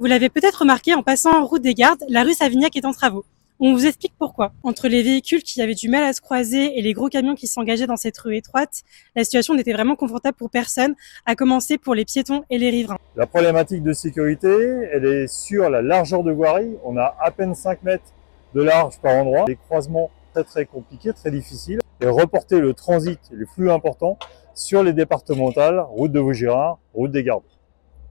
Vous l'avez peut-être remarqué en passant en route des Gardes, la rue Savignac est en travaux. On vous explique pourquoi. Entre les véhicules qui avaient du mal à se croiser et les gros camions qui s'engageaient dans cette rue étroite, la situation n'était vraiment confortable pour personne, à commencer pour les piétons et les riverains. La problématique de sécurité, elle est sur la largeur de voirie. On a à peine 5 mètres de large par endroit. Les croisements très compliqués, très difficiles. Et reporter le transit, les flux importants, sur les départementales, route de Vaugirard, route des Gardes.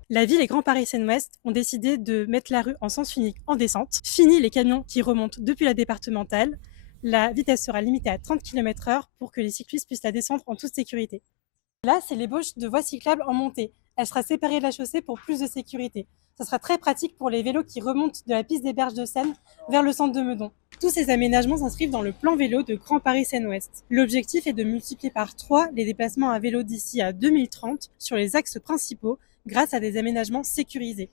La ville et Grand Paris Seine-Ouest ont décidé de mettre la rue en sens unique en descente. Fini les camions qui remontent depuis la départementale. La vitesse sera limitée à 30 km/h pour que les cyclistes puissent la descendre en toute sécurité. Là, c'est l'ébauche de voies cyclables en montée. Elle sera séparée de la chaussée pour plus de sécurité. Ça sera très pratique pour les vélos qui remontent de la piste des Berges de Seine vers le centre de Meudon. Tous ces aménagements s'inscrivent dans le plan vélo de Grand Paris Seine-Ouest. L'objectif est de multiplier par 3 les déplacements à vélo d'ici à 2030 sur les axes principaux grâce à des aménagements sécurisés.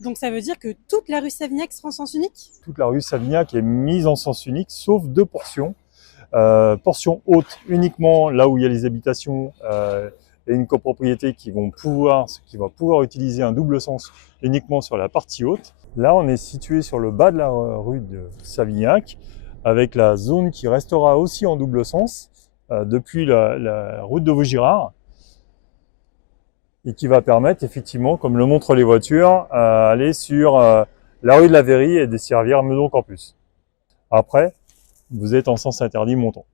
Donc ça veut dire que toute la rue Savignac sera en sens unique? Toute la rue Savignac est mise en sens unique, sauf 2 portions. Portion haute uniquement là où il y a les habitations et une copropriété qui va pouvoir utiliser un double sens uniquement sur la partie haute. Là, on est situé sur le bas de la rue de Savignac, avec la zone qui restera aussi en double sens depuis la route de Vaugirard, et qui va permettre effectivement, comme le montrent les voitures, aller sur la rue de la Verrie et desservir Meudon Campus. Après, vous êtes en sens interdit montant.